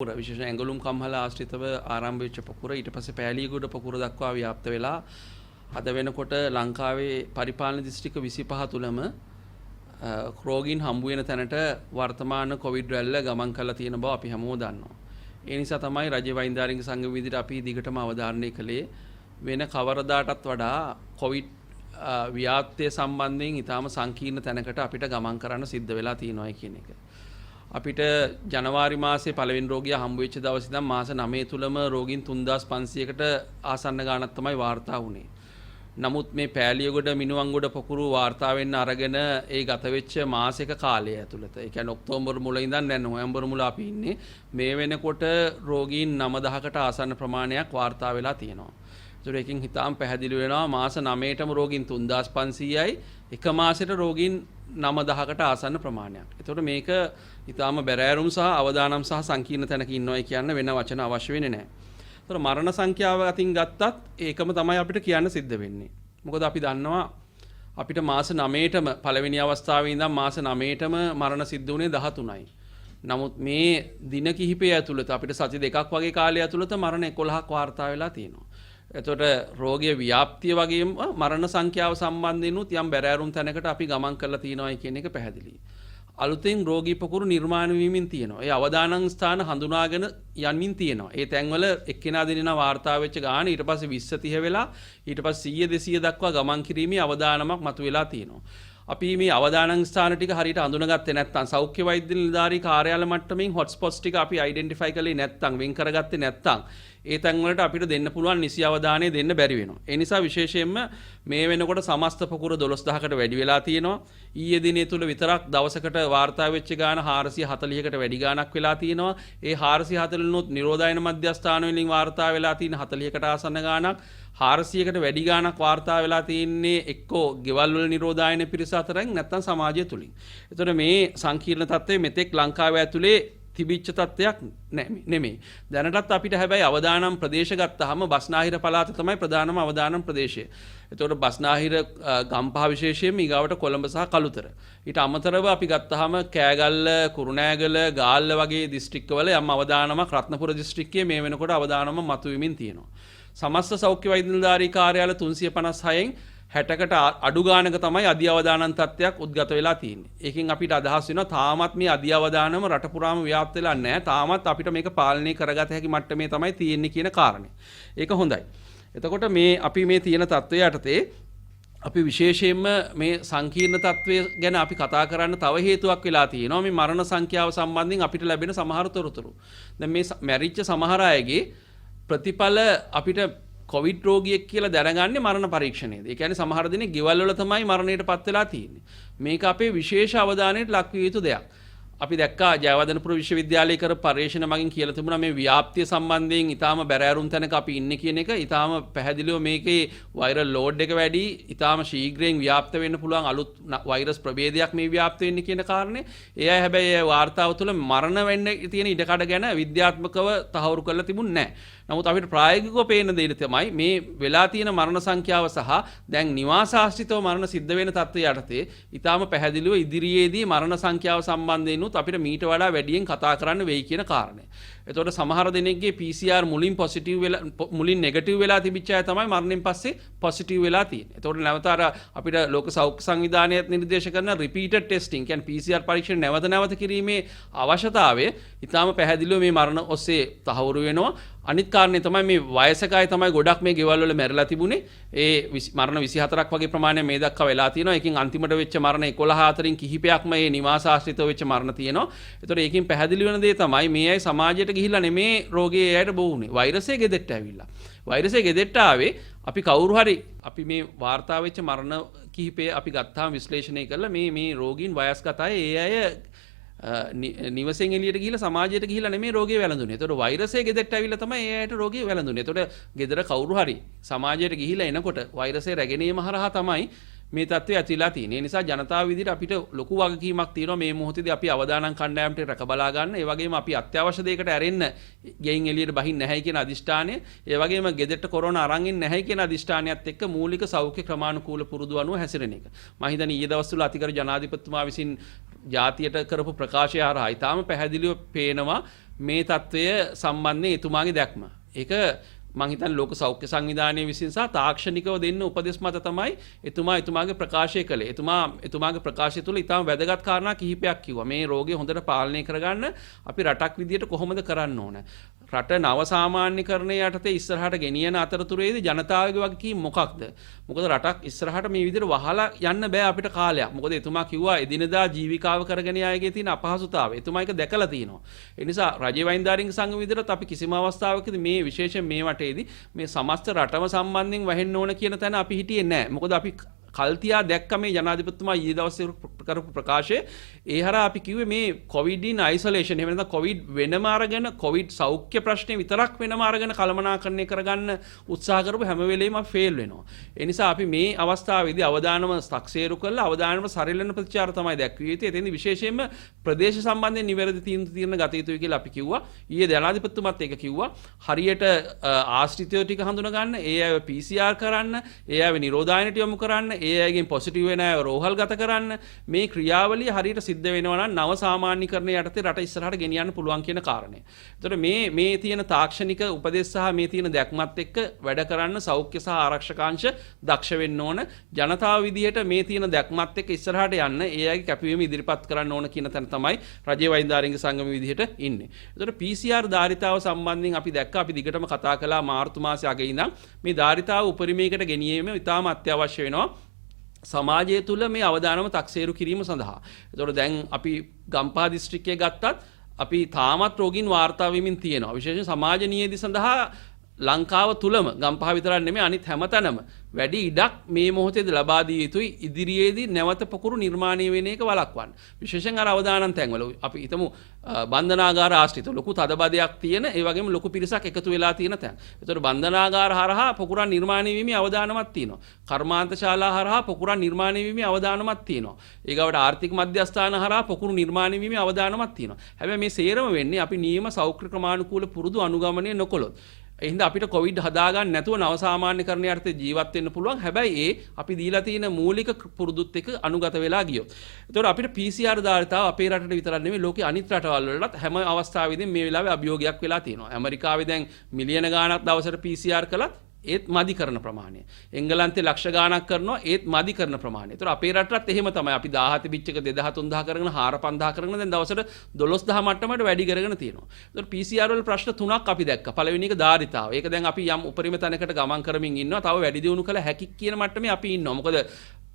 පුර විශේෂ ඇඟලුම් කම්හල ආශ්‍රිතව ආරම්භ වෙච්ච පොකුර ඊට පස්සේ පෑලියගොඩ පොකුර දක්වා ව්‍යාප්ත වෙලා අද වෙනකොට ලංකාවේ පරිපාලන දිස්ත්‍රික්ක 25 තුලම රෝගීන් හම්බ වෙන තැනට වර්තමාන කොවිඩ් රැල්ල ගමන් කරලා තියෙන බව අපි හැමෝම දන්නවා. ඒ නිසා තමයි රජයේ වෛද්‍යාරික සංඝ විදිහට අපි දිගටම අවධාරණය කළේ වෙන කවරදාටත් වඩා කොවිඩ් ව්‍යාප්තිය සම්බන්ධයෙන් ඊටාම සංකීර්ණ තැනකට අපිට ගමන් කරන්න සිද්ධ වෙලා තියෙනවා කියන එක. අපිට ජනවාරි මාසේ පළවෙනි රෝගියා හම්බ වෙච්ච දවසේ ඉඳන් මාස 9 තුලම රෝගීන් 3500කට ආසන්න ගාණක් තමයි වාර්තා වුනේ. නමුත් මේ පෑලියගොඩ මිනුවන්ගොඩ පොකුරු වාර්තා වෙන්න අරගෙන ඒ ගත වෙච්ච මාසික කාලය ඇතුළත ඒ කියන්නේ ඔක්තෝබර් මුල ඉඳන් දැන් නොවැම්බර් මුල අපි ඉන්නේ මේ වෙනකොට රෝගීන් 9000කට ආසන්න ප්‍රමාණයක් වාර්තා වෙලා තියෙනවා. ඒතර එකකින් හිතාම පැහැදිලි වෙනවා මාස 9ටම රෝගීන් 3500යි එක මාසෙට රෝගීන් 9000කට ආසන්න ප්‍රමාණයක්. ඒතකොට මේක ඊටාම බැරෑරුම් සහ අවදානම් සහ සංකීර්ණ තැනක ඉන්නවා කියන්න වෙන වචන අවශ්‍ය වෙන්නේ නැහැ. ඒතකොට මරණ සංඛ්‍යාව අතින් ගත්තත් ඒකම තමයි අපිට කියන්න සිද්ධ වෙන්නේ. මොකද අපි දන්නවා අපිට මාස 9ටම පළවෙනි අවස්ථාවේ ඉඳන් මාස 9ටම මරණ සිද්ධ වුණේ 13යි. නමුත් මේ දින කිහිපය ඇතුළත අපිට සති දෙකක් වගේ කාලය ඇතුළත මරණ 11ක් වාර්තා වෙලා තියෙනවා. එතකොට රෝගයේ ව්‍යාප්තිය වගේම මරණ සංඛ්‍යාව සම්බන්ධයෙන් උත් යම් බැරෑරුම් තැනකට අපි ගමන් කරලා තියෙනවා කියන එක පැහැදිලියි. අලුතෙන් රෝගී පොකුරු නිර්මාණය වීමෙන් තියෙනවා. ඒ අවදානම් ස්ථාන හඳුනාගෙන යමින් තියෙනවා. ඒ තැන්වල එක්කෙනා දෙනා වාර්තා වෙච්ච ගාන ඊට පස්සේ 20 30 වෙලා ඊට පස්සේ 100 200 දක්වා ගමන් කිරීමේ අවදානමක් මතුවලා තියෙනවා. අපි මේ අවදානම් ස්ථාන ටික හරියට හඳුනාගත්තේ නැත්නම් සෞඛ්‍ය වෛද්‍ය නිලධාරී කාර්යාල මට්ටමින් හොට්ස්පොට්ස් ටික අපි අයිඩෙන්ටිෆයි කළේ නැත්නම් වෙන් කරගත්තේ නැත්නම් ඒ තැන් වලට අපිට දෙන්න පුළුවන් නිසි අවධානය දෙන්න බැරි වෙනවා. ඒ නිසා විශේෂයෙන්ම මේ වෙනකොට සමස්ත පොකුර 12000කට වැඩි වෙලා තියෙනවා. ඊයේ දිනේ තුල විතරක් දවසකට වාර්තා වෙච්ච ගාන 440කට වැඩි ගාණක් වෙලා තියෙනවා. ඒ 440 නොත් නිරෝධායන මධ්‍යස්ථාන වලින් වාර්තා වෙලා තියෙන 40කට ආසන්න ගාණක් 400කට වැඩි ගාණක් වාර්තා වෙලා තියෙන්නේ එක්කෝ ගෙවල් වල නිරෝධායන පිරිස අතරින් නැත්නම් සමාජය තුලින්. ඒතකොට මේ සංකීර්ණ තත්ත්වය මෙතෙක් ලංකාවේ ඇතුලේ තිබිච්ච තත්ත්වයක් නෙමෙයි. දැනටත් අපිට හැබැයි අවදානම් ප්‍රදේශ ගත්තාම බස්නාහිර පළාත තමයි ප්‍රධානම අවදානම් ප්‍රදේශය. එතකොට බස්නාහිර ගම්පහ විශේෂයෙන් ඊගාවට කොළඹ සහ කළුතර. ඊට අමතරව අපි ගත්තාම කෑගල්ල, කුරුණෑගල, ගාල්ල වගේ දිස්ත්‍රික්කවල යම් අවදානමක් රත්නපුර දිස්ත්‍රික්කයේ මේ වෙනකොට අවදානම මතුවෙමින් තියෙනවා. සමස්ත සෞඛ්‍ය වෛද්‍ය නිලධාරී කාර්යාල 356න් 60කට අඩු ගානක තමයි අධි අවදානම් තත්ත්වයක් උද්ගත වෙලා තියෙන්නේ. ඒකෙන් අපිට අදහස් වෙනවා තාමත් මේ අධි අවදානම රට පුරාම ව්‍යාප්ත වෙලා නැහැ. තාමත් අපිට මේක පාලනය කරගත හැකි මට්ටමේ තමයි තියෙන්නේ කියන කාරණේ. ඒක හොඳයි. එතකොට මේ අපි මේ තියෙන තත්ත්වය යටතේ අපි විශේෂයෙන්ම මේ සංකීර්ණ තත්ත්වය ගැන අපි කතා කරන්න තව හේතුවක් වෙලා තියෙනවා. මේ මරණ සංඛ්‍යාව සම්බන්ධයෙන් අපිට ලැබෙන සමහර තොරතුරු. දැන් මේ මැරිච්ච සමහර අයගේ ප්‍රතිඵල අපිට කොවිඩ් රෝගියෙක් කියලා දැනගන්නේ මරණ පරීක්ෂණයේදී. ඒ කියන්නේ සමහර දෙනෙක් ගෙවල් වල තමයි මරණයට පත් වෙලා තියෙන්නේ. මේක අපේ විශේෂ අවධානයට ලක් විය යුතු දෙයක්. අපි දැක්කා ජයවර්ධනපුර විශ්වවිද්‍යාලයේ කර පර්යේෂණ මගින් කියලා තිබුණා මේ ව්‍යාප්තිය සම්බන්ධයෙන් ඊටාම බැරෑරුම් තැනක අපි ඉන්නේ කියන එක. ඊටාම පැහැදිලිව මේකේ වෛරල් ලෝඩ් එක වැඩි, ඊටාම ශීඝ්‍රයෙන් ව්‍යාප්ත වෙන්න පුළුවන් අලුත් වෛරස් ප්‍රභේදයක් මේ ව්‍යාප්ත වෙන්නේ කියන කාරණේ. ඒ අය හැබැයි වාර්තාව තුළ මරණ වෙන්න තියෙන ඉඩකඩ ගැන විද්‍යාත්මකව තහවුරු කරලා තිබුණේ නැහැ. නමුත් අපිට ප්‍රායෝගිකව පේන දේ තමයි මේ වෙලා තියෙන මරණ සංඛ්‍යාව සහ දැන් නිවාසාශ්‍රිතව මරණ සිද්ධ වෙන තත්ත්වය යටතේ ඊටාම පැහැදිලිව ඉදිරියේදී මරණ සංඛ්‍යාව සම්බන්ධයෙන් අපිට මීට වඩා වැඩියෙන් කතා කරන්න වෙයි කියන කාරණය. එතකොට සමහර දෙනෙක්ගේ PCR මුලින් පොසිටිව් වෙලා මුලින් නෙගටිව් වෙලා තිබිච්ච අය තමයි මරණයෙන් පස්සේ පොසිටිව් වෙලා තියෙන්නේ. එතකොට නැවත අර අපිට ලෝක සෞඛ්‍ය සංවිධානයත් නිර්දේශ කරන රිපීටඩ් ටෙස්ටිං කියන්නේ PCR පරීක්ෂණ නැවත කිරීමේ අවශ්‍යතාවය ඊටාම පැහැදිලිව මේ මරණ ඔස්සේ තහවුරු වෙනවා. අනිත් කාරණේ තමයි මේ වයසක අය තමයි ගොඩක් මේ ගෙවල් වල මැරලා තිබුණේ. ඒ මරණ 24ක් වගේ ප්‍රමාණයක් මේ දක්වා වෙලා තියෙනවා. ඒකෙන් අන්තිමට වෙච්ච මරණ 11 අතරින් කිහිපයක්ම මේ නිවාසාශ්‍රිතව වෙච්ච මරණ තියෙනවා. ඒතකොට ඒකෙන් පැහැදිලි වෙන දේ තමයි මේ අය සමාජයට ගිහිල්ලා නෙමේ රෝගේ එයාට බොහුනේ. වෛරසය ගෙදෙට්ට ඇවිල්ලා. වෛරසය ගෙදෙට්ට ආවේ අපි කවුරු හරි අපි මේ වාර්තා වෙච්ච මරණ කිහිපය අපි ගත්තාම විශ්ලේෂණය කරලා මේ රෝගීන් වයස්ගත අය ඒ අය නිවසෙන් එළියට ගිහිල්ලා සමාජයට ගිහිල්ලා නෙමෙයි රෝගය වැළඳුනේ. ඒතකොට වෛරසය ගෙදරට ඇවිල්ලා තමයි ඒ අයට රෝගය වැළඳුනේ. ඒතකොට ගෙදර කවුරු හරි සමාජයට ගිහිල්ලා එනකොට වෛරසය රැගෙනීම හරහා තමයි මේ තත්ත්වය ඇතිලා තියෙන්නේ. ඒ නිසා ජනතාව විදිහට අපිට ලොකු වගකීමක් තියෙනවා මේ මොහොතේදී අපි අවදානම් කණ්ඩායමට රැක බලා ගන්න. ඒ වගේම අපි අත්‍යවශ්‍ය දෙයකට ඇරෙන්න ගෙයින් එළියට බහින්න නැහැ කියන අදිෂ්ඨානය, ඒ වගේම ගෙදරට කොරෝනා අරන් ඉන්නේ නැහැ කියන අදිෂ්ඨානයත් එක්ක මූලික සෞඛ්‍ය ක්‍රමානුකූල පුරුදු අනුව හැසිරෙන එක. මම හිතන්නේ ඊයේ දවස්වල අතිගරු ජනාධිපතිතුමා විසින් ජාතියට කරපු ප්‍රකාශය හරහා ඊටාම පැහැදිලිව පේනවා මේ තත්ත්වය සම්බන්ධයෙන් එතුමාගේ දැක්ම. ඒක මං හිතන්නේ ලෝක සෞඛ්‍ය සංවිධානය විසින් සහ තාක්ෂණිකව දෙන්න උපදෙස් මත තමයි එතුමාගේ ප්‍රකාශය කළේ. එතුමාගේ ප්‍රකාශය තුළ ඉතාම වැදගත් කාරණා කිහිපයක් කිව්වා. මේ රෝගය හොඳට පාලනය කරගන්න අපි රටක් විදියට කොහොමද කරන්න ඕන? රට නව සාමාන්‍යකරණය යටතේ ඉස්සරහට ගෙනියන අතරතුරේදී ජනතාවගේ වගකීම් මොකක්ද? මොකද රටක් ඉස්සරහට මේ විදිහට වහලා යන්න බෑ අපිට කාලයක්. මොකද එතුමා කිව්වා එදිනදා ජීවිකාව කරගෙන යායගේ තියෙන අපහසුතාවය. එතුමා ඒක දැකලා තියෙනවා. ඒ නිසා රජයේ වෛද්‍යාරික සංඝ විදිහට අපි කිසිම අවස්ථාවකදී මේ විශේෂයෙන් මේ වටේදී මේ සමස්ත රටම සම්බන්ධයෙන් වහෙන්න ඕන කියන තැන අපි හිටියේ නැහැ. මොකද අපි කල්තියා දැක්ක මේ ජනාධිපතිතුමා ඊයේ දවසේ කරපු ප්‍රකාශය ඒ හරහා අපි කිව්වේ මේ කොවිඩ් ඉන් අයිසොලේෂන් එහෙම නැත්නම් කොවිඩ් වෙනම අරගෙන කොවිඩ් සෞඛ්‍ය ප්‍රශ්නේ විතරක් වෙනම අරගෙන කළමනාකරණය කරගන්න උත්සාහ කරපු හැම වෙලෙම අපි ෆේල් වෙනවා. ඒ නිසා අපි මේ අවස්ථාවේදී අවදානම ස්ථක්සේරු කරලා අවදානම සරිලන ප්‍රතිචාර තමයි දැක්විය යුත්තේ. එතෙන්දී විශේෂයෙන්ම ප්‍රදේශ සම්බන්ධයෙන් නිවැරදි තීරණ ගත යුතුයි කියලා අපි කිව්වා. ඊයේ ජනාධිපතිතුමාත් ඒක කිව්වා. හරියට ආශ්‍රිතයෝ ටික හඳුනා ගන්න, ඒ අය PCR කරන්න, ඒ අය නිරෝධායනට යොමු කරන්න, ඒ අයගෙන් පොසිටිව් වෙන අය රෝහල් ගත කරන්න, මේ ක්‍රියාවලිය හරියට සිද්ධ වෙනවා නම් නව සාමාන්‍යකරණය යටතේ රට ඉස්සරහට ගෙනියන්න පුළුවන් කියන කාරණය. ඒතකොට මේ තියෙන තාක්ෂණික උපදෙස් සහ මේ තියෙන දැක්මත් එක්ක වැඩ කරන්න සෞඛ්‍ය සහ ආරක්ෂකාංශ දක්ෂ වෙන්න ඕන. ජනතාව විදිහට මේ තියෙන දැක්මත් එක්ක ඉස්සරහට යන්න ඒ අයගේ කැපවීම ඉදිරිපත් කරන්න ඕන කියන තැන තමයි රජයේ වෛද්‍යාරික සංගම විදිහට ඉන්නේ. ඒතකොට PCR ධාරිතාව සම්බන්ධයෙන් අපි දැක්කා, අපි දිගටම කතා කළා මාර්තු මාසයේ අග ඉඳන් මේ ධාරිතාව උපරිමයකට ගෙනියීම ඉතාම අත්‍යවශ්‍ය වෙනවා. සමාජය තුළ මේ අවදානම තක්සේරු කිරීම සඳහා. එතකොට දැන් අපි ගම්පහ දිස්ත්‍රික්කයේ ගත්තත් අපි තාමත් රෝගීන් වාර්තා වෙමින් තියෙනවා. විශේෂයෙන් සමාජ නියේදි සඳහා ලංකාව තුලම ගම්පහ විතරක් නෙමෙයි අනිත් හැමතැනම වැඩි ඉඩක් මේ මොහොතේදී ලබා දිය යුතුයි. ඉදිරියේදී නැවත පොකුරු නිර්මාණය වෙන එක වළක්වන්න. විශේෂයෙන් අර අවදානම් තැන්වල අපි හිතමු බන්ධනාගාර ආශ්‍රිත ලොකු තදබදයක් තියෙන, ඒ වගේම ලොකු පිරිසක් එකතු වෙලා තියෙන තැන්. ඒතකොට බන්ධනාගාර හරහා පොකුරන් නිර්මාණය වීමේ අවදානමක් තියෙනවා. කර්මාන්ත ශාලා හරහා පොකුරන් නිර්මාණය වීමේ අවදානමක් තියෙනවා. ඒගොල්ලන්ට ආර්ථික මධ්‍යස්ථාන හරහා පොකුරු නිර්මාණය වීමේ අවදානමක් තියෙනවා. හැබැයි මේ සේරම වෙන්නේ අපි නියම සෞඛ්‍ය ක්‍රමානුකූල පුරුදු අනුගමනය නොකළොත්. එහින්ද අපිට කොවිඩ් හදාගන්න නැතුව නව සාමාන්‍යකරණය යටතේ ජීවත් වෙන්න පුළුවන්. හැබැයි ඒ අපි දීලා තියෙන මූලික පුරුදුත් එක්ක අනුගත වෙලා ගියොත්. ඒතකොට අපිට PCR ධාරිතාව අපේ රටට විතරක් නෙමෙයි ලෝකේ අනිත් රටවල් වලටත් හැම අවස්ථාවෙදී මේ වෙලාවේ අභියෝගයක් වෙලා තියෙනවා. ඇමරිකාවේ දැන් මිලියන ගාණක් දවසට PCR කළත් ඒත් මදි කරන ප්‍රමාණය. එංගලන්තේ ලක්ෂ ගාණක් කරනවා ඒත් මදි කරන ප්‍රමාණය. ඒතර අපේ රටටත් එහෙම තමයි. අපි 17 පිච් එක 2000 3000 කරගෙන 4000 කරගෙන දැන් දවසට 12000 මට්ටමට වැඩි කරගෙන තියෙනවා. ඒතර PCR වල ප්‍රශ්න තුනක් අපි දැක්කා. පළවෙනි එක ධාරිතාව. ඒක දැන් අපි යම් උපරිම තැනකට ගමන් කරමින් ඉන්නවා. තව වැඩි දියුණු කළ හැකි කියන මට්ටමේ අපි ඉන්නවා. මොකද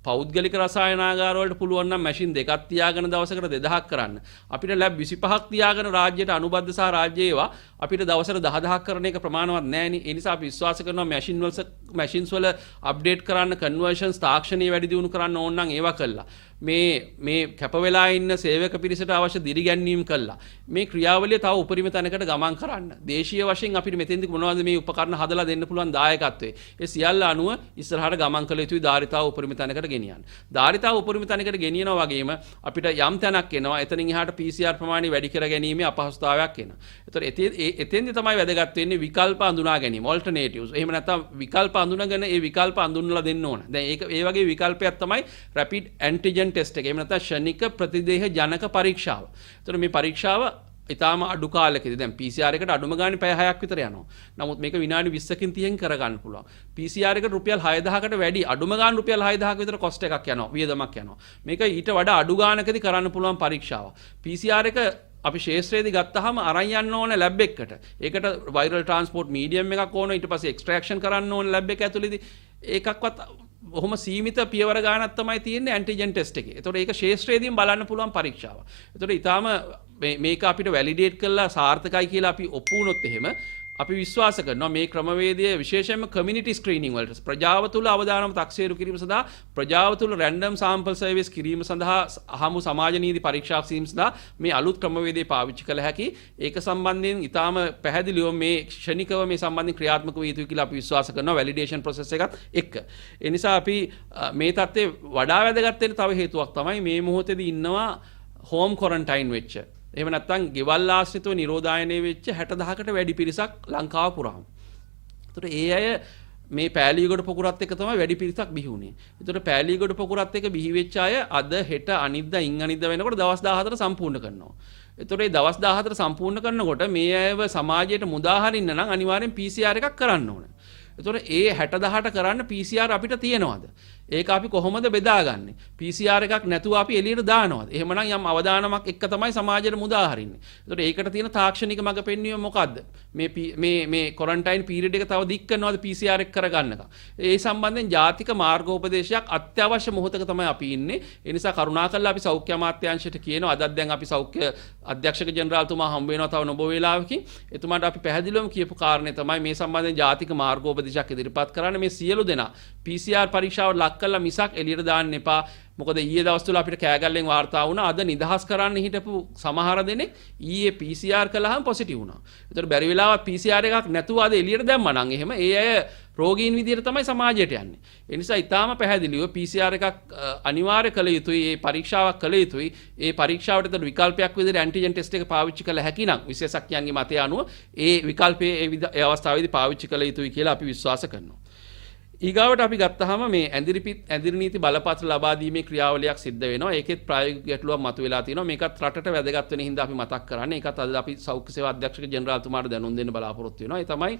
පෞද්ගලික රසායනාගාර වලට පුළුවන් නම් මැෂින් දෙකක් තියාගෙන දවසකට 2000ක් කරන්න. අපිට ලැබ් 25ක් තියාගෙන රාජ්‍යයට අනුබද්ධ සහ රාජ්‍ය ඒවා අපිට දවසට 10000ක් කරන එක ප්‍රමාණවත් නැහැ නේ. ඒ නිසා අපි විශ්වාස කරනවා මැෂින්ස් වල අප්ඩේට් කරන්න, කන්වර්ෂන්ස් තාක්ෂණීය වැඩි දියුණු කරන්න ඕන නම් ඒවා කළා. මේ කැප වෙලා ඉන්න සේවක පිරිසට අවශ්‍ය දිරිගැන්වීම් කළා. මේ ක්‍රියාවලිය තව උපරිම තැනකට ගමන් කරන්න. දේශීය වශයෙන් අපිට මෙතෙන්දි මොනවද මේ උපකරණ හදලා දෙන්න පුළුවන් දායකත්වය. ඒ සියල්ල අනුව ඉස්සරහට ගමන් කළ යුතුයි ධාරිතාව උපරිම තැනකට ගෙනියන්න. ධාරිතාව උපරිම තැනකට ගෙනියනවා වගේම අපිට යම් තැනක් එනවා. එතනින් එහාට PCR ප්‍රමාණය වැඩි කර ගැනීමේ අපහසුතාවයක් එනවා. ඒතකොට එතෙන්දි තමයි වැදගත් වෙන්නේ විකල්ප අඳුනා ගැනීම, alternatives. එහෙම නැත්නම් විකල්ප අඳුනගෙන ඒ විකල්ප අඳුන්වලා දෙන්න ඕන. දැන් ඒ වගේ විකල්පයක් තමයි rapid antigen ටෙස්ට් එක. එහෙම නැත්නම් ශනික ප්‍රතිදේහ ජනක පරීක්ෂාව. ඒතර මේ පරීක්ෂාව ඊටාම අඩු කාලයකදී දැන් PCR එකට අඩුම ගානේ පැය 6ක් විතර යනවා. නමුත් මේක විනාඩි 20කින් 30කින් කරගන්න පුළුවන්. PCR එකට රුපියල් 6000කට වැඩි අඩුම ගාන රුපියල් 6000ක විතර කොස්ට් එකක් යනවා. වියදමක් යනවා. මේක ඊට වඩා අඩු ගානකදී කරන්න පුළුවන් පරීක්ෂාවක්. PCR එක අපි ශේෂ්ත්‍රයේදී ගත්තාම අරන් යන්න ඕන ලැබ් එකකට. ඒකට වයිරල් ට්‍රාන්ස්පෝර්ට් මීඩියම් එකක් ඕන. ඊට පස්සේ එක්ස්ට්‍රැක්ෂන් කරන්න ඕන ලැබ් එක ඇතුළේදී. ඒකක්වත් ඔහොම සීමිත පියවර ගානක් තමයි තියෙන්නේ ඇන්ටිජන් ටෙස්ට් එකේ. ඒතකොට ඒක ශේෂ්ත්‍රයේදීම බලන්න පුළුවන් පරීක්ෂාවක්. ඒතකොට ඊටාම මේක අපිට වැලිඩේට් කරලා සාර්ථකයි කියලා අපි ඔප්පු වුණොත් එහෙම අපි විශ්වාස කරනවා මේ ක්‍රමවේදය විශේෂයෙන්ම කමියුනිටි ස්ක්‍රීනින් වලට ප්‍රජාව තුළ අවදානම තක්සේරු කිරීම සඳහා ප්‍රජාව තුළ රැන්ඩම් සාම්පල් සර්විස් කිරීම සඳහා හමු සමාජ නීති පරීක්ෂා කිරීම සඳහා මේ අලුත් ක්‍රමවේදය පාවිච්චි කළ හැකි. ඒක සම්බන්ධයෙන් ඊටාම පැහැදිලිව මේ ක්ෂණිකව මේ සම්බන්ධයෙන් ක්‍රියාත්මක විය යුතුයි කියලා අපි විශ්වාස කරනවා වැලිඩේෂන් ප්‍රොසෙස් එකත් එක්ක. ඒ නිසා අපි මේ தත්ත්වය වඩා වැදගත් වෙන තව හේතුවක් තමයි මේ මොහොතේදී ඉන්නවා හෝම් ක්වොරන්ටයින් වෙච්ච. එහෙම නැත්නම් ගෙවල් ආශ්‍රිතව නිරෝධායනය වෙච්ච 60000කට වැඩි පිරිසක් ලංකාව පුරාම. ඒතර ඒ අය මේ පෑලීගොඩ පොකුරත් එක්ක තමයි වැඩි පිරිසක් බිහි වුණේ. ඒතර පෑලීගොඩ පොකුරත් එක්ක බිහි වෙච්ච අය අද හෙට අනිද්දා ඉන් අනිද්දා වෙනකොට දවස් 14 සම්පූර්ණ කරනවා. එතකොට මේ දවස් 14 සම්පූර්ණ කරනකොට මේ අයව සමාජයට මුදා හරින්න නම් අනිවාර්යෙන් PCR එකක් කරන්න ඕන. එතකොට ඒ 60 කරන්න PCR අපිට තියෙනවද? ඒක අපි කොහොමද බෙදාගන්නේ? PCR එකක් නැතුව අපි එළියට දානවද? එහෙමනම් යම් අවදානමක් එක්ක තමයි සමාජයට මුදා හරින්නේ. එතකොට ඒකට තියෙන තාක්ෂණික මඟ පෙන්වීම මොකද්ද? මේ ක්වොරන්ටයින් පීරියඩ් එක තව දික් කරනවද PCR එක කරගන්නකම්? ඒ සම්බන්ධයෙන් ජාතික මාර්ගෝපදේශයක් අත්‍යවශ්‍ය මොහොතක තමයි අපි ඉන්නේ. ඒ නිසා කරුණාකරලා අපි සෞඛ්‍ය අමාත්‍යාංශයට කියනවා අදත් දැන් අපි සෞඛ්‍ය අධ්‍යක්ෂක ජෙනරාල්තුමා හම්බ වෙනවා තව නොබෝ වේලාවකින්. එතුමාට අපි පැහැදිලිවම කියපු කාරණේ තමයි මේ සම්බන්ධයෙන් ජාතික මාර්ගෝපදේශයක් ඉදිරිපත් කරන්න මේ සියලු දෙනා PCR පරීක්ෂාවට ලක් කළා මිසක් එළියට දාන්න එපා. මොකද ඊයේ දවස් තුල අපිට කෑගල්ලෙන් වාර්තා වුණා අද නිදහස් කරන්න හිටපු සමහර දෙනෙක් ඊයේ PCR කළාම පොසිටිව් වුණා. ඒතර බැරි වෙලාවත් PCR එකක් නැතුව අද එළියට දැම්මා නම් එහෙම ඒ අය රෝගීන් විදියට තමයි සමාජයට යන්නේ. ඒ නිසා ඊටාම පැහැදිලිව PCR එකක් අනිවාර්ය කළ යුතුයි. ඒ පරීක්ෂාවක් කළ යුතුයි. ඒ පරීක්ෂාවට තර විකල්පයක් විදිහට ඇන්ටිජන් ටෙස්ට් එක පාවිච්චි කළ හැකි නම් විශේෂඥයන්ගේ මතය අනුව ඒ විකල්පයේ ඒ අවස්ථාවේදී පාවිච්චි කළ යුතුයි කියලා අපි විශ්වාස කරනවා. ඊගාවට අපි ගත්තාම මේ ඇඳිරි නීති බලපත්‍ර ලබා දීමේ ක්‍රියාවලියක් සිද්ධ වෙනවා. ඒකෙත් ප්‍රායෝගික ගැටලුවක් මතුවලා තියෙනවා. මේකත් රටට වැදගත් වෙන හින්දා අපි මතක් කරන්නේ. ඒකත් අද අපි සෞඛ්‍ය සේවා අධ්‍යක්ෂක ජෙනරාල්තුමාට දැනුම් දෙන්න බලාපොරොත්තු වෙනවා. ඒ තමයි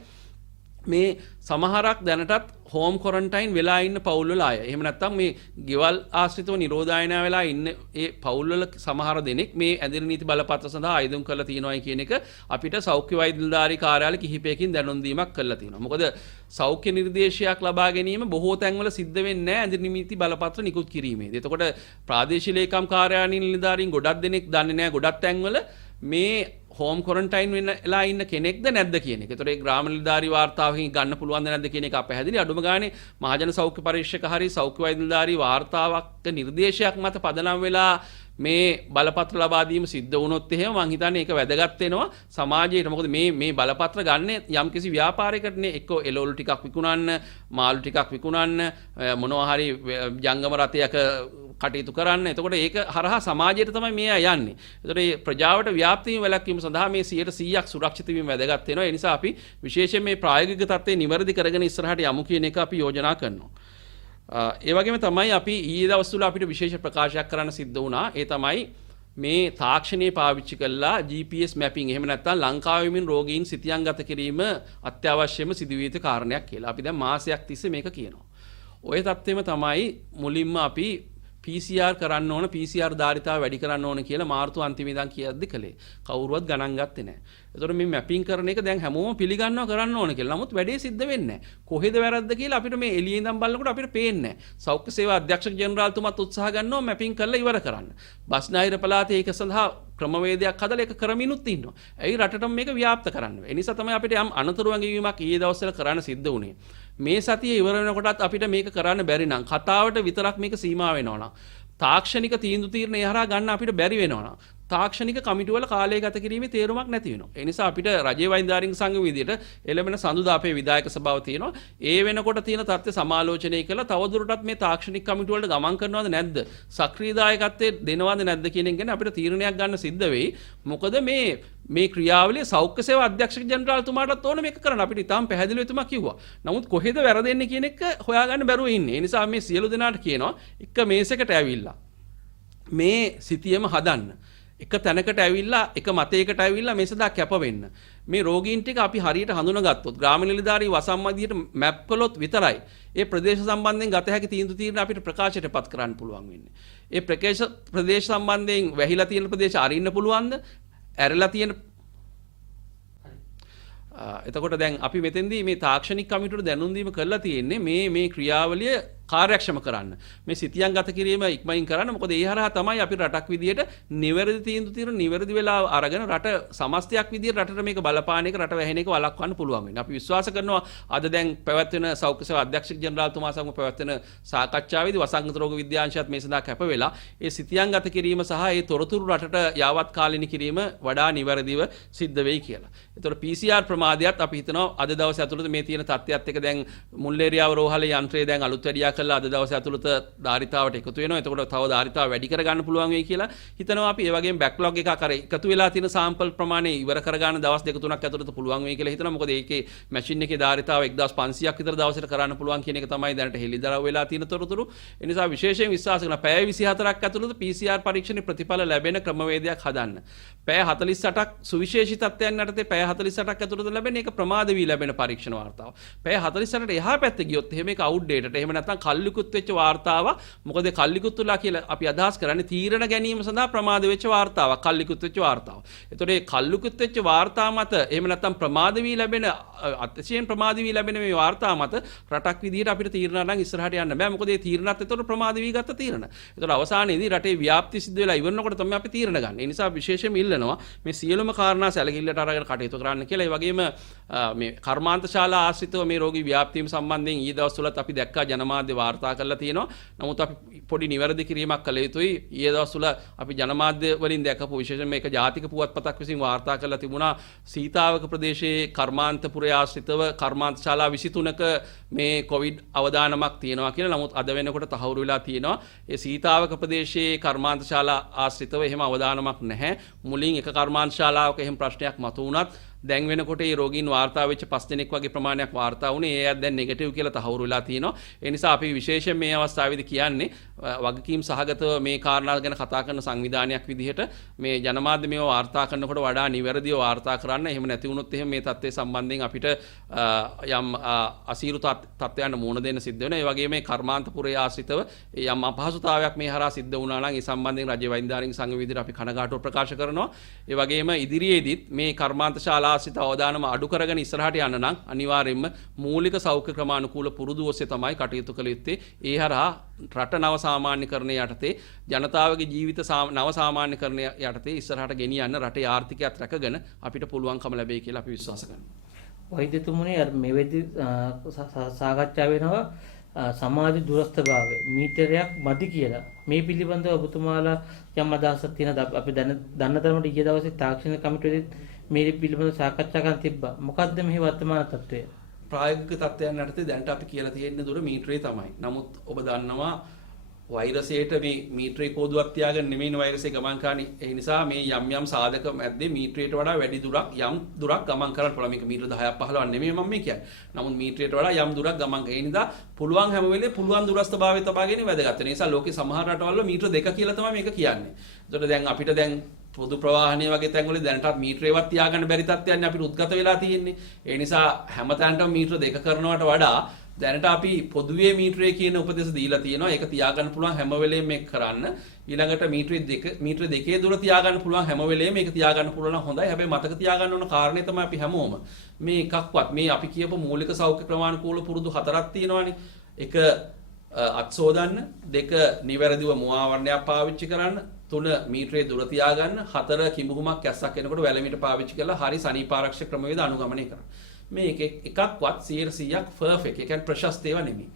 මේ සමහරක් දැනටත් හෝම් ක්වොරන්ටයින් වෙලා ඉන්න පවුල් වල අය. එහෙම නැත්නම් මේ ගෙවල් ආශ්‍රිතව නිරෝධායනය වෙලා ඉන්න ඒ පවුල් වල සමහර දෙනෙක් මේ ඇඳිරි නීති බලපත්‍ර සඳහා ආයුධම් කරලා තියෙනවා කියන එක අපිට සෞඛ්‍ය වෛද්‍ය නිලධාරී කාර්යාල කිහිපයකින් දැනුම් දීමක් කරලා තියෙනවා. මොකද සෞඛ්‍ය නිර්දේශයක් ලබා ගැනීම බොහෝ තැන්වල සිද්ධ වෙන්නේ නැහැ ඇඳිරි නීති බලපත්‍ර නිකුත් කිරීමේදී. එතකොට ප්‍රාදේශීය ලේකම් කාර්යාලීය නිලධාරීන් ගොඩක් දෙනෙක් දන්නේ නැහැ ගොඩක් තැන්වල මේ හෝම් ක්වොරන්ටයින් වෙලා ඉන්න කෙනෙක්ද නැද්ද කියන එක. ඒතකොට ඒ ග්‍රාම නිලධාරී වාර්තාවකින් ගන්න පුළුවන්ද නැද්ද කියන එක අපැහැදිලි. අඩුම ගානේ මහජන සෞඛ්‍ය පරීක්ෂක හරි සෞඛ්‍ය වෛද්‍ය නිලධාරී වාර්තාවක් නිර්දේශයක් මත පදනම් වෙලා මේ බලපත්‍ර ලබා දීම සිද්ධ වුණොත් එහෙම මං හිතන්නේ ඒක වැදගත් වෙනවා සමාජයට. මොකද මේ බලපත්‍ර ගන්න යම්කිසි ව්‍යාපාරයකටනේ එක්ක එළවලු ටිකක් විකුණන්න, මාළු ටිකක් විකුණන්න, මොනවා හරි ජංගම රථයක කටයුතු කරන්න. එතකොට ඒක හරහා සමාජයට තමයි මේ අය යන්නේ. එතකොට මේ ප්‍රජාවට ව්‍යාප්ති වීම වැළැක්වීම සඳහා මේ 100% සුරක්ෂිත වීම වැදගත් වෙනවා. ඒ නිසා අපි විශේෂයෙන් මේ ප්‍රායෝගික තත්ත්වය නිවැරදි කරගෙන ඉස්සරහට යමු කියන එක අපි යෝජනා කරනවා. ඒ වගේම තමයි අපි ඊයේ දවස් තුල අපිට විශේෂ ප්‍රකාශයක් කරන්න සිද්ධ වුණා. ඒ තමයි මේ තාක්ෂණය පාවිච්චි කළා GPS මැපින් එහෙම නැත්නම් ලංකාවේ ඉන්න රෝගීන් සිතියම්ගත කිරීම අත්‍යවශ්‍යම සිදුවිය යුතු කාරණයක් කියලා. අපි දැන් මාසයක් තිස්සේ මේක කියනවා. ওই தත්ත්වෙම තමයි මුලින්ම අපි PCR කරන්න ඕන PCR ධාරිතාව වැඩි කරන්න ඕන කියලා මාර්තු අන්තිම ඉඳන් කියද්දි කළේ. කවුරුවත් ගණන් ගත්තේ නැහැ. ඒතකොට මේ මැපින් කරන එක දැන් හැමෝම පිළිගන්නවා කරන්න ඕන කියලා. නමුත් වැඩේ සිද්ධ වෙන්නේ නැහැ. කොහෙද වැරද්ද කියලා අපිට මේ එළියේ ඉඳන් බලනකොට අපිට පේන්නේ නැහැ. සෞඛ්‍ය සේවා අධ්‍යක්ෂක ජෙනරාල්තුමාත් උත්සාහ ගන්නවා මැපින් කරලා ඉවර කරන්න. බස්නාහිර පළාතේ ඒක සඳහා ක්‍රමවේදයක් හදලා ඒක කරමිනුත් ඉන්නවා. ඇයි රටටම මේක ව්‍යාප්ත කරන්න වෙන්නේ? ඒ නිසා තමයි අපිට යම් අනතුරු වගවීමක් ඊයේ දවස්වල කරන්න සිද්ධ වුණේ. මේ සතියේ ඉවර වෙනකොටත් අපිට මේක කරන්න බැරි නම් කතාවට විතරක් මේක සීමා වෙනවා නම් තාක්ෂණික තීන්දුව තීරණ හරහා ගන්න අපිට බැරි වෙනවා නම් තාක්ෂණික කමිටුවල කාලය ගත කිරීමේ තේරුමක් නැති වෙනවා. ඒ නිසා අපිට රජයේ වෛද්‍යාරික සංඝ විදියට එළඹෙන සඳුදා අපේ විධායක සභාව තියෙනවා. ඒ වෙනකොට තියෙන තත්ත්ව සමාලෝචනය කළා තවදුරටත් මේ තාක්ෂණික කමිටුව වලට ගමන් කරනවද නැද්ද? සක්‍රීය දායකත්වයේ දෙනවද නැද්ද කියන එක ගැන අපිට තීරණයක් ගන්න සිද්ධ වෙයි. මොකද මේ ක්‍රියාවලිය සෞඛ්‍ය සේවා අධ්‍යක්ෂක ජෙනරාල්තුමාටත් ඕන මේක කරන්න. අපිට ඉතාම පැහැදිලිව එතුමා කිව්වා. නමුත් කොහෙද වැරදෙන්නේ කියන එක හොයාගන්න බැරුව ඉන්නේ. ඒ නිසා මේ සියලු දෙනාට කියනවා එක මේසයකට ඇවිල්ලා මේ සිතියම හදන්න. එක තැනකට ඇවිල්ලා එක මතයකට ඇවිල්ලා මේ සඳහා කැප වෙන්න. මේ රෝගීන් ටික අපි හරියට හඳුනාගත්තොත් ග්‍රාම නිලධාරී වසම්මදියට මැප් කළොත් විතරයි ඒ ප්‍රදේශ සම්බන්ධයෙන් ගත හැකි තීන්දුව తీරන අපිට ප්‍රකාශයටපත් කරන්න පුළුවන් වෙන්නේ. ඒ ප්‍රදේශ සම්බන්ධයෙන් වැහිලා තියෙන ප්‍රදේශ අරින්න පුළුවන්ද? ඇරලා තියෙන එතකොට දැන් අපි මෙතෙන්දී මේ තාක්ෂණික කමිටුවට දැනුම් දීම කරලා තියෙන්නේ මේ ක්‍රියාවලිය කාර්යක්ෂම කරන්න. මේ සිතියම්ගත කිරීම ඉක්මනින් කරන්න. මොකද ඒ හරහා තමයි අපි රටක් විදියට නිවැරදි තීන්දුව తీරන නිවැරදි වෙලා අරගෙන රට සමස්තයක් විදියට රටට මේක බලපාන එක රට වැහෙන එක වළක්වන්න පුළුවන් වෙන්නේ. අපි විශ්වාස කරනවා අද දැන් පැවැත්වෙන සෞඛ්‍ය සේවා අධ්‍යක්ෂක ජෙනරාල්තුමා සමග පැවැත්වෙන සාකච්ඡාවේදී වසංගත රෝග විද්‍යාංශයත් මේ සඳහා කැප වෙලා ඒ සිතියම්ගත කිරීම සහ ඒ තොරතුරු රටට යාවත් කාලින කිරීම වඩා නිවැරදිව සිද්ධ වෙයි කියලා. එතකොට PCR ප්‍රමාදයත් අපි හිතනවා අද දවසේ ඇතුළත මේ තියෙන තත්ත්වයත් එක්ක දැන් මුල්ලේරියාව රෝහලේ යන්ත්‍රය දැන් අලුත් වැඩියා කරලා අද දවසේ ඇතුළත ධාරිතාවට එකතු වෙනවා. එතකොට තව ධාරිතාව වැඩි කරගන්න පුළුවන් වෙයි කියලා හිතනවා අපි. ඒ වගේම බැක්ලොග් එකක් අර එකතු වෙලා තියෙන සාම්පල් ප්‍රමාණය ඉවර කරගන්න දවස් දෙක තුනක් ඇතුළත පුළුවන් වෙයි කියලා හිතනවා. මොකද ඒකේ මැෂින් එකේ ධාරිතාව 1500ක් විතර දවසට කරන්න පුළුවන් කියන එක තමයි දැනට හෙළිදරව් වෙලා තියෙන තොරතුරු. ඒ නිසා විශේෂයෙන් විශ්වාස කරනවා පැය 24ක් ඇතුළත PCR පරීක්ෂණේ ප්‍රතිඵල ලැබෙන ක්‍රමවේදයක් හදන්න. පැය 48ක් සුවිශේෂී තත්ත්වයන් යටතේ පැය 48ක් ඇතුළත ලැබෙන එක ප්‍රමාද වී ලැබෙන පරීක්ෂණ වාර්තාව. පැය 48ට එහා පැත්තේ ගියොත් එහෙම ඒක අවුට්ඩේටඩ්. එහෙම නැත්නම් කල්ලිකුත් වෙච්ච වාර්තාව. මොකද කල්ලිකුත් තුලා කියලා අපි අදහස් කරන්නේ තීරණ ගැනීම සඳහා ප්‍රමාද වෙච්ච වාර්තාවක්. කල්ලිකුත් වෙච්ච වාර්තාව. ඒතකොට මේ කල්ලිකුත් වෙච්ච වාර්තාව මත එහෙම නැත්නම් ප්‍රමාද වී ලැබෙන අතිශයින් ප්‍රමාද වී ලැබෙන මේ වාර්තාව මත රටක් විදිහට අපිට තීරණ අරන් ඉස්සරහට යන්න බෑ. මොකද මේ තීරණත් එතකොට ප්‍රමාද වී ගත්ත තීරණ. ඒතකොට අවසානයේදී රටේ ව්‍යාප්ති සිද්ධ වෙලා ඉවරනකොට තමයි අපි තීරණ ගන්න. ඒ නිසා විශේෂයෙන්ම ඉල්ලනවා මේ සියලුම කාරණා සැලකිල්ලට අරගෙන කටයුතු කරන්න කියලා. ඒ වගේම මේ කර්මාන්ත ශාලා ආශ්‍රිතව මේ රෝගී ව්‍යාප්තියම සම්බන්ධයෙන් ඊයේ දවස්වලත් අපි දැක්කා ජනමාධ්‍ය වාර්තා කරලා තියෙනවා. නමුත් අපි පොඩි නිවැරදි කිරීමක් කළ යුතුයි. ඊයේ දවස්වල අපි ජනමාධ්‍ය වලින් දැකපු විශේෂයෙන් මේක ජාතික පුවත්පතක් විසින් වාර්තා කරලා තිබුණා සීතාවක ප්‍රදේශයේ කර්මාන්තපුරය ආශ්‍රිතව කර්මාන්ත ශාලා 23ක මේ කොවිඩ් අවදානමක් තියෙනවා කියලා. නමුත් අද වෙනකොට තහවුරු වෙලා තියෙනවා ඒ සීතාවක ප්‍රදේශයේ කර්මාන්ත ශාලා ආශ්‍රිතව එහෙම අවදානමක් නැහැ. මුලින් එක කර්මාන්ත ශාලාවක එහෙම ප්‍රශ්නයක් මතුවුණත් දැන් වෙනකොට මේ රෝගීන් වාර්තා වෙච්ච 5 දෙනෙක් වගේ ප්‍රමාණයක් වාර්තා වුණේ. ඒ අය දැන් නෙගටිව් කියලා තහවුරු වෙලා තියෙනවා. ඒ නිසා අපි විශේෂයෙන් මේ අවස්ථාවේදී කියන්නේ වගකීම් සහගතව මේ කාරණා ගැන කතා කරන සංවිධානයක් විදිහට මේ ජනමාධ්‍ය මේව වාර්තා කරනකොට වඩා නිවැරදිව වාර්තා කරන්න. එහෙම නැති වුණොත් එහෙම මේ තත්ත්වය සම්බන්ධයෙන් අපිට යම් අසීරු තත්ත්වයන් මුහුණ දෙන්න සිද්ධ වෙනවා. ඒ වගේම මේ කර්මාන්තපුරයේ ආශ්‍රිතව යම් අපහසුතාවයක් මේ හරහා සිද්ධ වුණා නම් ඒ සම්බන්ධයෙන් රජ්‍ය වෛද්‍යානික සංඝ විදිහට අපි කනගාටුව ප්‍රකාශ කරනවා. ඒ වගේම ඉදිරියේදීත් මේ කර්මාන්ත ශාලා ආශ්‍රිත අවදානම අඩු කරගෙන ඉස්සරහට යන්න නම් අනිවාර්යයෙන්ම මූලික සෞඛ්‍ය ක්‍රමානුකූල පුරුදු ඔස්සේ තමයි කටයුතු කළ යුත්තේ. ඒ හරහා රට නව සාමාන්‍යකරණය යටතේ ජනතාවගේ ජීවිත නව සාමාන්‍යකරණය යටතේ ඉස්සරහට ගෙනියන්න රටේ ආර්ථිකයත් රැකගෙන අපිට පුළුවන්කම ලැබෙයි කියලා අපි විශ්වාස කරනවා. වෛද්‍යතුමනි මේ වෙද්දී සාකච්ඡා වෙනවා සමාජ දුරස්ථභාවය මීටරයක් මදි කියලා. මේ පිළිබඳව ඔබතුමාලා යම් අදහසක් තියෙනද? අපි දන්න තරමට ඊයේ දවසේ තාක්ෂණික කමිටුවේදී මේ පිළිබඳව සාකච්ඡා කරන්න තිබ්බා. මොකද්ද මේ වර්තමාන තත්ත්වය? ප්‍රායෝගික තත්ත්වයන් යටතේ දැනට අපි කියලා තියෙන දුර මීටරේ තමයි. නමුත් ඔබ දන්නවා වෛරසයට මේ මීටරේ කෝදුවක් තියාගෙන නෙමෙයි වෛරසය ගමන් කරන්නේ. ඒ නිසා මේ යම් සාධක මැද්දේ මීටරයට වඩා වැඩි දුරක් යම් දුරක් ගමන් කරන්න පුළුවන්. මේක මීටර 10ක් 15ක් නෙමෙයි මම මේ කියන්නේ. නමුත් මීටරයට වඩා යම් දුරක් ගමන් කරන. ඒ නිසා පුළුවන් හැම වෙලේ පුළුවන් දුරස්ථභාවය තබාගෙන වැදගත්. ඒ නිසා ලෝකේ සමහර රටවල මීටර 2 කියලා තමයි මේක කියන්නේ. ඒතකොට දැන් අපිට දැන් පොදු ප්‍රවාහනය වගේ තැන්වල දැනටත් මීටරේවත් තියාගන්න බැරි තත්ත්වයන් අපිට උද්ගත වෙලා තියෙන්නේ. ඒ නිසා හැමතැනටම මීටර 2 කරනවට වඩා දැනට අපි පොදුවේ මීටරේ කියන උපදෙස් දීලා තියෙනවා. ඒක තියාගන්න පුළුවන් හැම වෙලේම මේක කරන්න. ඊළඟට මීටර 2 දුර තියාගන්න පුළුවන් හැම වෙලේම මේක තියාගන්න පුළුවන් නම් හොඳයි. හැබැයි මතක තියාගන්න ඕන කාරණේ තමයි අපි හැමෝම මේ එකක්වත් මේ අපි කියපු මූලික සෞඛ්‍ය ක්‍රමානුකූල පුරුදු 4ක් තියෙනවානේ. එක අත් සෝදන්න, 2 නිවැරදිව මුවාවරණයක් පාවිච්චි කරන්න, 3 මීටරේ දුර තියාගන්න, 4 කිඹුහුමක් කැස්සක් එනකොට වැලමිට පාවිච්චි කරලා හරි සනීපාරක්ෂක ක්‍රමවේද අනුගමනය කරන්න. මේ එකක්වත් 100%ක් පර්ෆෙක්ට්. ඒ කියන්නේ ප්‍රශස්ත ඒවා නෙමෙයි.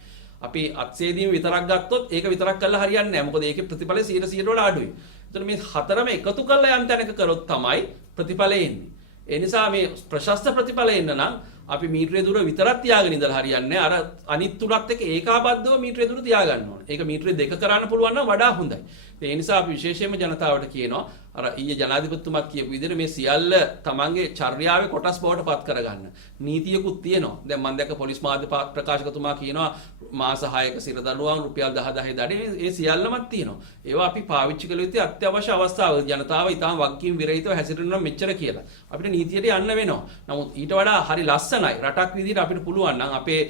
අපි අත්සේදීම විතරක් ගත්තොත් ඒක විතරක් කළා හරියන්නේ නැහැ. මොකද ඒකේ ප්‍රතිඵලය 100% වල අඩුයි. එතකොට මේ හතරම එකතු කරලා යම් තැනක කරොත් තමයි ප්‍රතිඵලය එන්නේ. ඒ නිසා මේ ප්‍රශස්ත ප්‍රතිඵල එන්න නම් අපි මීටරේ දුර විතරක් තියාගෙන ඉඳලා හරියන්නේ නැහැ. අර අනිත් තුනත් එක්ක ඒකාබද්ධව මීටරේ දුර තියාගන්න ඕනේ. ඒක මීටරේ 2 කරන්න පුළුවන් නම් වඩා හොඳයි. ඒ නිසා අපි විශේෂයෙන්ම ජනතාවට කියනවා අර ඊයේ ජනාධිපතිතුමාත් කියපු විදිහට මේ සියල්ල තමන්ගේ චර්යාවේ කොටස් බවට පත් කරගන්න. නීතියකුත් තියෙනවා. දැන් මම දැක්ක පොලිස් මාධ්‍ය ප්‍රකාශකතුමා කියනවා මාස 6ක සිර දඬුවම් රුපියල් 10,000 දඩේ මේ සියල්ලමත් තියෙනවා. ඒවා අපි පාවිච්චි කළ යුත්තේ අත්‍යවශ්‍ය අවස්ථාවල ජනතාව ඊටම වගකීම් විරහිතව හැසිරෙනවා මෙච්චර කියලා. අපිට නීතියට යන්න වෙනවා. නමුත් ඊට වඩා හරි ලස්සනයි රටක් විදිහට අපිට පුළුවන් නම් අපේ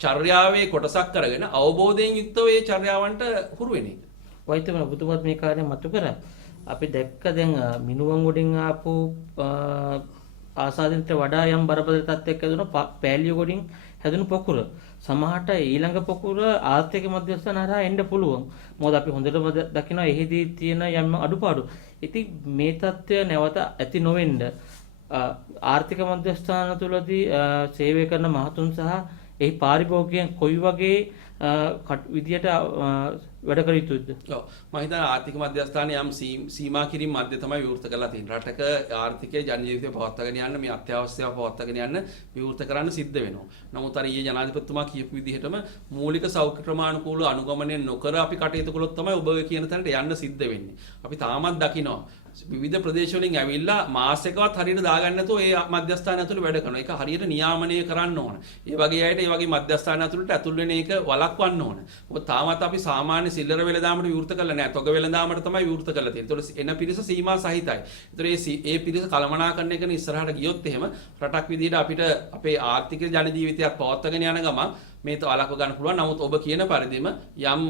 චර්යාවේ කොටසක් කරගෙන අවබෝධයෙන් යුක්තව මේ චර්යාවන්ට හුරු වෙන එක. වෛද්‍යවරුන් ඔබතුමාත් මේ කාර්යය මතු කරා. අපි දැක්ක දැන් මිනුවන් ගොඩින් ආපු ආසාදින්ට වඩා යම් බරපතල තත්ත්වයක් හැදුණා පෑලිය ගොඩින් හැදුණු පොකුර. සමහරට ඊළඟ පොකුර ආර්ථික මධ්‍යස්ථාන හරහා එන්න පුළුවන්. මොකද අපි හොඳටම දකිනවා එහිදී තියෙන යම් අඩුපාඩු. ඉතින් මේ තත්ත්වය නැවත ඇති නොවෙන්න ආර්ථික මධ්‍යස්ථාන තුළදී සේවය කරන මහතුන් සහ එහි පාරිභෝගිකයන් කොයි වගේ විදියට වැඩ කළ යුතුද? ඔව් මම හිතන්නේ ආර්ථික මධ්‍යස්ථානයේ යම් සීමා කිරීම මැද තමයි විවෘත කරලා තියෙන්නේ. රටක ආර්ථිකයේ ජන ජීවිතය පවත්වාගෙන යන්න මේ අත්‍යවශ්‍යව පවත්වාගෙන යන්න විවෘත කරන්න සිද්ධ වෙනවා. නමුත් අර ඊයේ ජනාධිපතිතුමා කියපු විදිහටම මූලික සෞඛ්‍ය ක්‍රමානුකූලව අනුගමනය නොකර අපි කටයුතු කළොත් තමයි ඔබ ඔය කියන තැනට යන්න සිද්ධ වෙන්නේ. අපි තාමත් දකිනවා විවිධ ප්‍රදේශ වලින් ඇවිල්ලා මාස එකවත් හරියට දාගන්න නැතුව ඒ මධ්‍යස්ථාන ඇතුළේ වැඩ කරනවා. ඒක හරියට නියාමනය කරන්න ඕන. ඒ වගේ අයට ඒ වගේ මධ්‍යස්ථාන ඇතුළට ඇතුල් වෙන එක වළක්වන්න ඕන. මොකද තාමත් අපි සාමාන්‍ය සිල්ලර වෙළඳාමට විවෘත කරලා නැහැ. තොග වෙළඳාමට තමයි විවෘත කරලා තියෙන්නේ. ඒතකොට එන පිරිස සීමා සහිතයි. ඒතකොට ඒ පිරිස කළමනාකරණය කරන ඉස්සරහට ගියොත් එහෙම රටක් විදිහට අපිට අපේ ආර්ථික ජන ජීවිතයක් පවත්වාගෙන යන ගමන් මේ වළක්ව ගන්න පුළුවන්. නමුත් ඔබ කියන පරිදිම යම්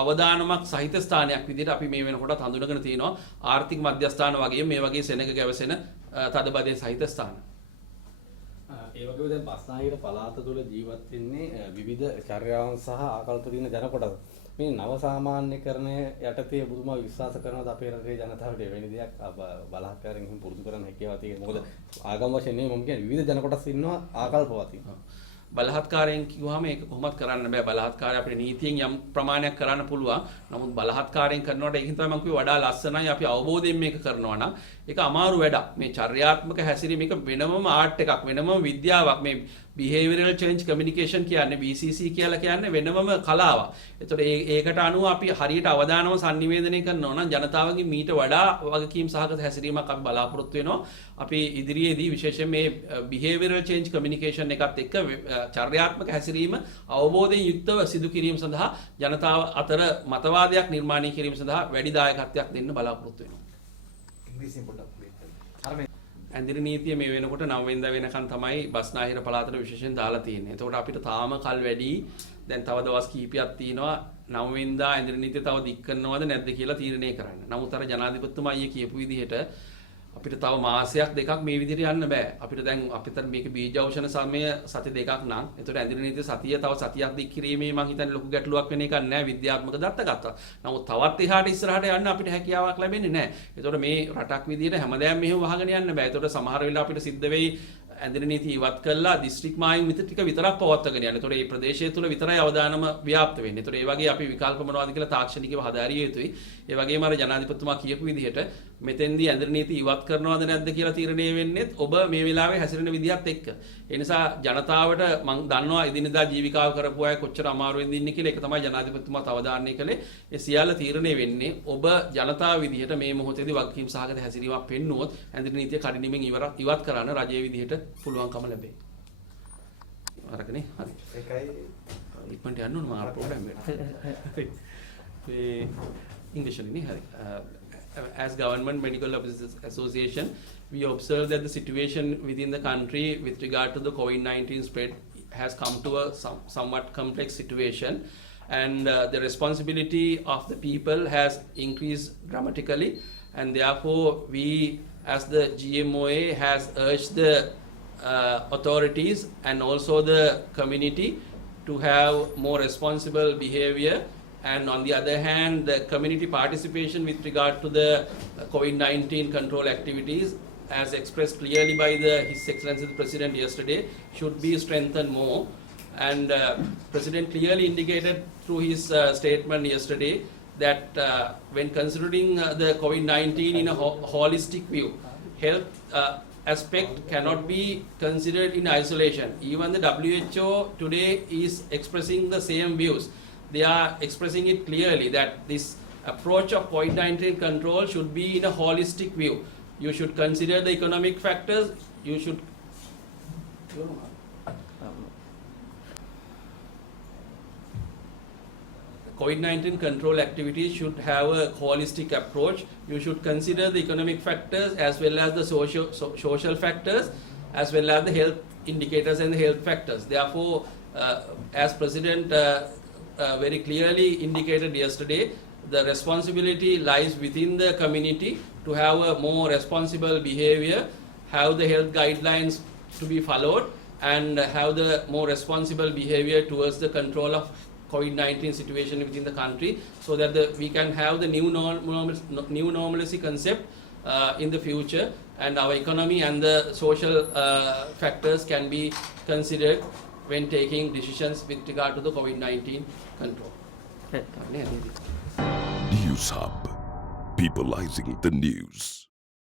අවදානමක් සහිත ස්ථානයක් විදිහට අපි මේ වෙනකොටත් හඳුනගෙන තියෙනවා ආර්ථික මධ්‍යස්ථාන වගේ මේ වගේ සෙනග ගැවසෙන තදබදේ සහිත ස්ථාන. ඒ වගේම දැන් බස්නාහිර පළාත තුළ ජීවත් වෙන්නේ විවිධ චර්යාවන් සහ ආකල්ප තියෙන ජන කොටස්. මේ නව සාමාන්‍යකරණය යටතේ ඔබතුමා විශ්වාස කරනවාද අපේ රටේ ජනතාවට එවැනි දෙයක් බලාත්කාරයෙන් හිම පුරුදු කරන්න හැකියාවක් තියෙනවා? මොකද ආගම වශයෙන් නෙමෙයි මම කියන්නේ විවිධ ජන කොටස් ඉන්නවා ආකල්පවත් ඉන්නවා. බලහත්කාරයෙන් කිව්වම ඒක කොහොමත් කරන්න බෑ. බලහත්කාරය අපේ නීතියෙන් යම් ප්‍රමාණයක් කරන්න පුළුවන්. නමුත් බලහත්කාරයෙන් කරනකොට ඒකින් තමයි මම කිව්වේ වඩා ලස්සනයි අපි අවබෝධයෙන් මේක කරනවා නම් ඒක අමාරු වැඩක්. මේ චර්යාත්මක හැසිරීම මේක වෙනමම ආර්ට් එකක්, වෙනමම විද්‍යාවක්. මේ behavioral change communication කියන්නේ BCC කියලා කියන්නේ වෙනමම කලාවක්. ඒතකොට ඒකට අනුව අපි හරියට අවධානම sannivedanaya කරනවා නම් ජනතාවගේ මීට වඩා වගකීම් සහගත හැසිරීමක් අපි බලාපොරොත්තු වෙනවා. අපි ඉදිරියේදී විශේෂයෙන් මේ behavioral change communication එකත් එක්ක චර්යාත්මක හැසිරීම අවබෝධයෙන් යුක්තව සිදු කිරීම සඳහා ජනතාව අතර මතවාදයක් නිර්මාණය කිරීම සඳහා වැඩි දායකත්වයක් දෙන්න බලාපොරොත්තු වෙනවා. ඉංග්‍රීසියෙන් පොඩ්ඩක් ඇඳිරි නීතිය මේ වෙනකොට 9 වෙනිදා වෙනකන් තමයි බස්නාහිර පළාතට විශේෂයෙන් දාලා තියෙන්නේ. එතකොට අපිට තාම කල් වැඩි. දැන් තව දවස් කිහිපයක් තියෙනවා 9 වෙනිදා ඇඳිරි නීතිය තව දික් කරනවද නැද්ද කියලා තීරණය කරන්න. නමුත් අර ජනාධිපතිතුමා ඊයේ කියපු විදිහට අපිට තව මාසයක් දෙකක් මේ විදිහට යන්න බෑ. අපිට දැන් අපිට මේක බීජ ඖෂධ සමය සති දෙකක් නම් එතකොට ඇඳිරි නීතිය සතිය තව සතියක් දික් කිරීමේ මම හිතන්නේ ලොකු ගැටලුවක් වෙන එකක් නෑ විද්‍යාත්මක දත්ත ගත්තා. නමුත් තවත් එහාට ඉස්සරහට යන්න අපිට හැකියාවක් ලැබෙන්නේ නෑ. එතකොට මේ රටක් විදිහට හැමදාම මෙහෙම වහගෙන යන්න බෑ. එතකොට සමහර වෙලාව අපිට සිද්ධ වෙයි ඇඳිරි නීතිය ඉවත් කළා දිස්ත්‍රික් මායිම් ටික විතරක් පවත්වාගෙන යන්න. එතකොට මේ ප්‍රදේශය තුල විතරයි අවදානම ව්‍යාප්ත වෙන්නේ. එතකොට ඒ වගේ අපි විකල්ප මොනවද කියලා තාක්ෂණිකව හදාරිය යුතුයි. ඒ වගේම අර ජනාධිපතිතුමා කියපු විදිහට මෙතෙන්දී ඇඳිරි නීතිය ඉවත් කරනවද නැද්ද කියලා තීරණය වෙන්නේ ඔබ මේ වෙලාවේ හැසිරෙන විදිහත් එක්ක. ඒ නිසා ජනතාවට මම දන්නවා එදිනෙදා ජීවිකාව කරපු අය කොච්චර අමාරුවෙන්ද ඉන්නේ කියලා. ඒක තමයි ජනාධිපතිතුමා අවධාරණය කළේ. ඒ සියල්ල තීරණය වෙන්නේ ඔබ ජනතාව විදිහට මේ මොහොතේදී වගකීම් සහගත හැසිරීමක් පෙන්නුවොත් ඇඳිරි නීතිය කඩිනමින් ඉවත් කරන්න රජයේ විදිහට පුළුවන්කම ලැබේ. අරකනේ හරි. ඒකයි ඉක්මනට යන්න ඕන මාර ප්‍රෝග්‍රෑම් එකට. ඉංග්‍රීසියෙන් හරි. As Government Medical Officers Association, we observe that the situation within the country with regard to the COVID-19 spread has come to a somewhat complex situation, and the responsibility of the people has increased dramatically, and therefore we as the GMOA has urged the authorities and also the community to have more responsible behavior. And on the other hand, the community participation with regard to the COVID-19 control activities, as expressed clearly by His Excellency the President yesterday, should be strengthened more. And President clearly indicated through his statement yesterday that when considering the COVID-19 in a holistic view, health aspect cannot be considered in isolation. Even the WHO today is expressing the same views. They are expressing it clearly that this approach of COVID-19 control should be in a holistic view. You should consider the economic factors. You should COVID-19 control activities should have a holistic approach. You should consider the economic factors as well as the social factors, as well as the health indicators and the health factors. Therefore, as President very clearly indicated yesterday, the responsibility lies within the community to have a more responsible behavior, have the health guidelines to be followed, and have the more responsible behavior towards the control of COVID-19 situation within the country, so that we can have the new normalcy concept in the future, and our economy and the social factors can be considered when taking decisions with regard to the COVID-19 control. හරි. අනේ අනේ. News Hub, peopleizing the news.